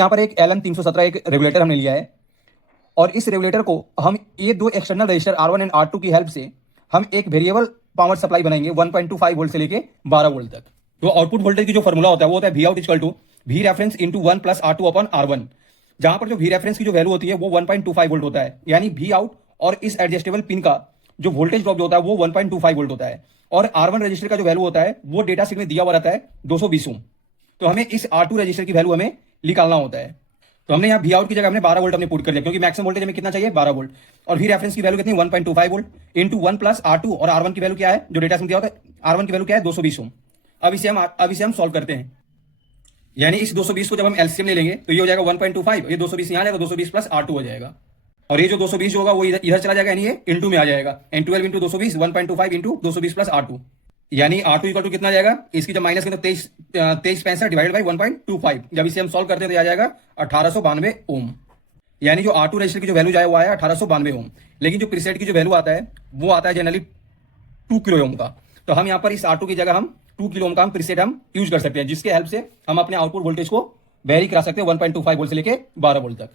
यहाँ पर एक LM317 एक रेगुलेटर हमने लिया है और इस रेगुलेटर को हम ये दो external register R1 and R2 की हेल्प से हम एक वेरिएबल पावर सप्लाई बनाएंगे 1.25 वोल्ट से लेके 12 वोल्ट तक। तो आउटपुट वोल्टेज की जो फॉर्मूला होता है वो होता है Vout equal to V reference into 1 plus R2 upon R1, जहां पर जो V रेफरेंस की जो वैल्यू होती है वो 1.25 वोल्ट होता है, यानी Vout और इस एडजस्टेबल पिन का जो वोल्टेज ड्रॉप जो होता है वो 1.25 वोल्ट होता है। और R1 रजिस्टर का जो वैल्यू होता है वो डेटा शीट में दिया हुआ रहता है 220 ओम। तो हमें इस R2 रजिस्टर की वैल्यू हमें निकालना होता है। तो हमने यहाँ Vout की जगह हमने 12 वोल्ट हमने पुट कर दिया, क्योंकि मैक्सिमम वोल्टेज हमें कितना चाहिए 12 वोल्ट। और V रेफरेंस की वैल्यू कितनी 1.25 वोल्ट इंटू 1 प्लस R2 और R1 की वैल्यू क्या है जो डेटा शीट में दिया होता है, R1 की वैल्यू क्या है 220 ओम। अब इसे हम सॉल्व करते हैं, यानी इस 220 को जब हम एलसीएम ले लेंगे तो ये हो जाएगा 1.25, ये 220 यहाँ जाएगा, 220 प्लस R2 हो जाएगा। और ये जो 220 होगा वो इधर चला जाएगा, यानी ये इनटू में आ जाएगा, N 12 into 220 1.25 into 220 plus R2, यानी R2 इक्वल टू कितना जाएगा, इसकी जब माइनस करें तो 2365 डिवाइड बाई 1.25, जब इसे हम सॉल्व करते हैं तो आ जाएगा 1892 ओम। यानी जो R2 रजिस्टर की जो वैल्यू जाए वो आया 1892 ओम। लेकिन जो प्रीसेट की जो वैल्यू आता है वो आता है जनरली 2 किलो ओम का। तो हम यहाँ पर इस R2 की जगह हम 2 किलो ओम का हम प्रीसेट हम यूज कर सकते हैं, जिसके हेल्प से हम अपने आउटपुट वोल्टेज को वेरी करा सकते हैं 1.25 वोल्ट से लेके 12 वोल्ट तक।